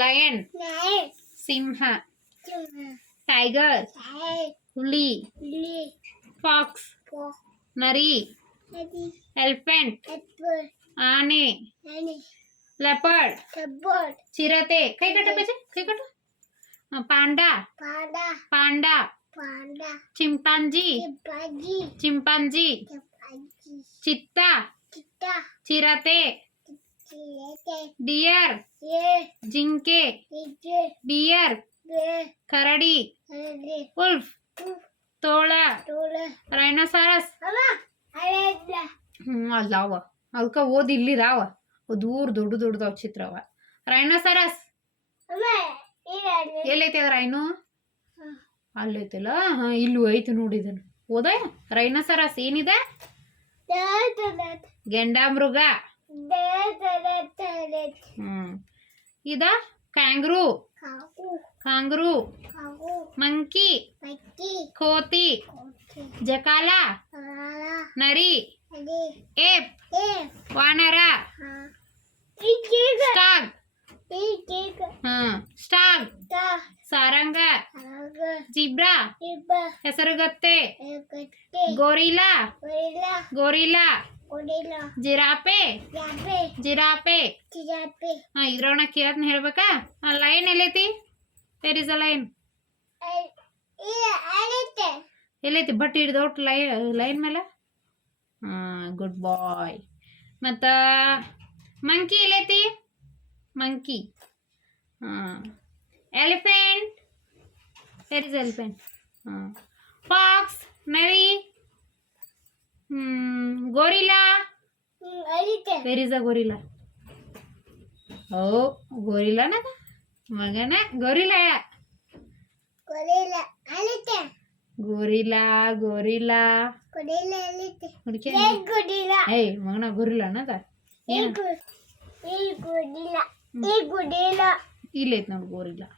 Lion, ಸಿಂಹ, tiger, ಹುಲಿ, fox, ನರಿ, elephant, ಆನೆ, ಲೆಪರ್ಡ್, ಚಿರತೆ, ಕೈ ಕಟ್ಟು ಬಚ್ಚೆ, ಕೈ ಕಟ್ಟು, ಪಾಂಡಾ, ಪಾಂಡಾ, ಚಿಂಪಾಂಜಿ, ಚಿಂಪಾಂಜಿ, ಚಿತ್ತಾ, ಚಿರತೆ, ಡಿಯರ್, ಜಿಂಕೆ, ಬಿಯರ್, ಕರಡಿ, ಉಲ್ಫ್, ತೋಳ, ರೈನೋಸಾರಸ್. ಅಲ್ಲವ ಅದಕ್ಕೆ ಓದಿ ಇಲ್ಲಿದಾವ ದೂರ ದೊಡ್ಡ ದೊಡ್ಡದವ ಚಿತ್ರವ. ರೈನೋಸಾರಸ್ ಎಲ್ಲೈತಿ ಅದ ರೈನು ಅಲ್ಲೈತಿಲ್ಲ. ಹಾ ಇಲ್ಲೂ ಐತಿ ನೋಡಿದನು ಓದ. ರೈನೋಸಾರಸ್ ಏನಿದೆ? ಗೆಂಡಾಮೃಗ. ಇದ ಕ್ಯಾಂಗ್ರೂ, ಕಾಂಗ್ರೂ, ಮಂಕಿ, ಕೋತಿ, ಜಕಾಲ, ನರಿ, ಏಪ್, ವಾನರ, ಸ್ಟಾಗ್, ಸ್ಟಾಗ್, ಸಾರಂಗ, ಜಿಬ್ರಾ, ಹೆಸರುಗತ್ತೆ, ಗೋರಿಲಾ, ಗೋರಿಲಾ, ಜಿರಾಪೆ, ಜಿರಾಪೆ. ಇದ್ರೊಳಗ ಕೇಳತ್ನ ಹೇಳ್ಬೇಕಾ? ಲೈನ್ ಎಲ್ಲೈತಿ? Where is a line? ಎಲ್ಲೈತಿ? ಬಟ್ ಹಿಡ್ದೌಟ್ ಲೈನ್ ಮೇಲೆ. Good boy. ಮತ್ತ ಮಂಕಿ ಎಲ್ಲೈತಿ? Monkey. Elephant, where is elephant? Fox, ನರಿ, ಗೋರಿಲಾ, ವೇರ್ ಇಸ್ ಅ ಗೋರಿಲಾ? ಓ ಗೋರಿಲಾನ ಮಗನ, ಗೋರಿಲಾ ಗೋರಿಲಾ ಗೋರಿಲಾ ಏಯ್ ಮಗನ ಗೋರಿಲಾ ಅನ್ನದ ಇಲ್ಲೈತ್ ನೋಡ್ ಗೋರಿಲಾ.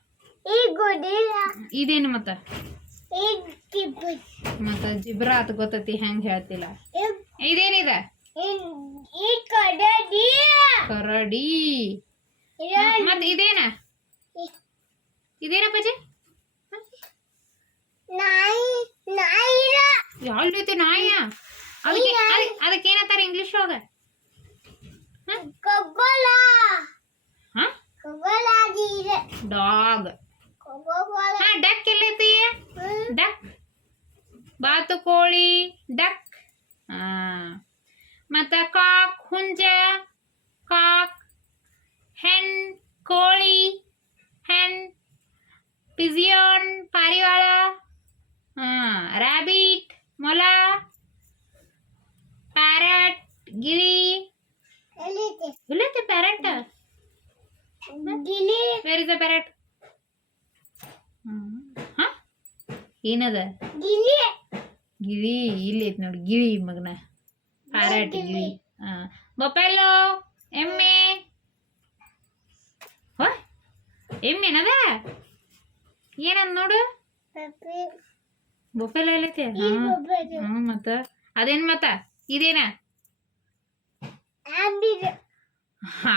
ಇದೇನು ಮತ್ತ ಜಿಬ್ರಾ ಅಂತ ಗೊತ್ತೈತಿ, ಹೆಂಗ್ ಹೇಳ್ತಿಲ್ಲ. ಇದೇನಿದ? ಕರಡಿ. ಮತ್ ಇದೇನ? ಇದೇನ ಪಜಿ? ಯಾವ್ದೈತಿ ನಾಯ? ಅದಕ್ಕೇನಂತಾರ ಇಂಗ್ಲಿಷ್ ಒಳಗ? ಡಾಗ್. ಡಕ್ ಎಲ್ಲೈತಿ? ಡಕ್. ಬಾತುಕೋಳಿ, ಡಕ್. ಮತ್ತ ಕಾಕ್, ಹುಂಜ, ಕಾಕ್. ಹೆಣ್, ಕೋಳಿ, ಹೆಣ್. ಪಿಜಿಯಾನ್, ಪಾರಿವಾಳ. ರ್ಯಾಬಿಟ್, ಮೊಲ. ಪ್ಯಾರಟ್, ಗಿಳಿ. ಎಲ್ಲೈತಿ parrot? Where is the parrot? ಏನದ? ಗಿಳಿ. ಇಲ್ಲೈತಿ ನೋಡಿ ಗಿಳಿ ಮಗನ. ಪ್ಯಾರಟ್, ಗಿಳಿ. ಬೊಫೆಲೋ, ಎಮ್ಮೆ. ಎಮ್ಮೆನದ? ಏನಂದ ನೋಡು. ಬೊಫೆಲೋ ಎಲ್ಲೈತಿ? ಮತ್ತ ಅದೇನ್ ಮತ್ತ? ಇದೇನ?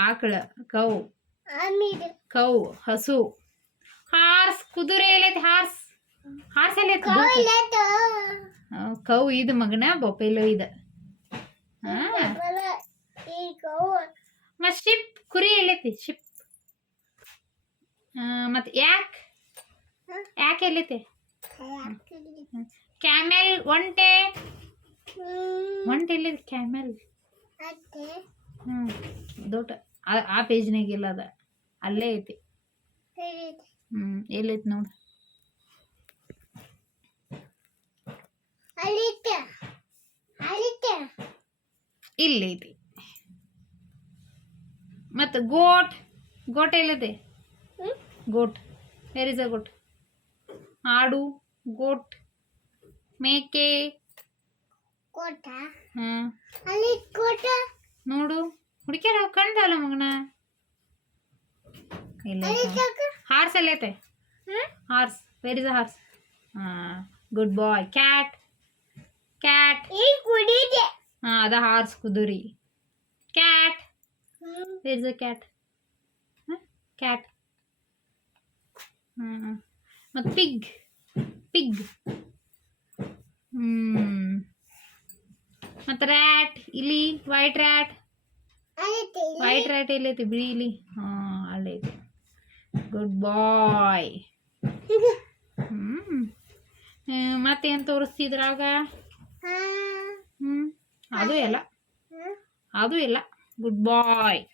ಆಕಳ, ಕೌ. ಕೌ, ಹಸು. ಹಾರ್ಸ್, ಕುದುರೆ ಎಲ್ಲೈತಿ? ಹಾರ್ಸ್. ಹಾರ್ಸ್ ಎಲ್ಲೈತಿ? ಕೌ ಇದು ಮಗನ, ಬೊಫೆಲೋ ಇದ. ಮತ್ ಶಿಪ್, ಕುರಿ ಎಲ್ಲೈತಿ? ಶಿಪ್. ಮತ್ ಯಾಕ್, ಯಾಕ್ ಎಲ್ಲೈತಿ? ಕ್ಯಾಮೆಲ್, ಒಂಟೆ. ಒಂಟೆ ಎಲ್ಲೈತಿ? ಕ್ಯಾಮೆಲ್ ದೊಡ್ಡ ಆ ಪೇಜ್ನಾಗ ಇಲ್ಲ, ಅದ ಅಲ್ಲೇ ಐತಿ. ಎಲ್ಲೈತಿ ನೋಡು. ಇಲ್ಲೈತಿ. ಮತ್ತ ಗೋಟ್, ಗೋಟ್ ಎಲ್ಲೈತಿ? ಗೋಟ್, ವೇರ್ ಇಸ್ ಅ ಗೋಟ್? ಆಡು, ಗೋಟ್. ಮೇಕೆ. ನೋಡು ಹುಡುಕ್ಯಾರ ಕಂಡಲ್ಲ ಮಗನ. ಹಾರ್ಸ್ ಎಲ್ಲೈತೆ? Horse, where is a horse? Good boy. Cat, cat. ಅದ ಹಾರ್ಸ್, ಕುದುರಿ. Cat, where is a cat? Cat. ಮತ್ತು ಪಿಗ್ ಪಿಗ್. ಮತ್ತು ರ್ಯಾಟ್, ಇಲಿ, ವೈಟ್ ರ್ಯಾಟ್. ವೈಟ್ ರ್ಯಾಟ್ ಎಲ್ಲೈತಿ? ಬಿಳಿ ಇಲಿ. ಹಾಂ, ಅಲ್ಲೈತಿ. ಗುಡ್ ಬಾಯ್. ಮತ್ತೇನು ತೋರಿಸ್ತಿದ್ರಾಗ? ಅದು ಎಲ್ಲ ಗುಡ್ ಬಾಯ್.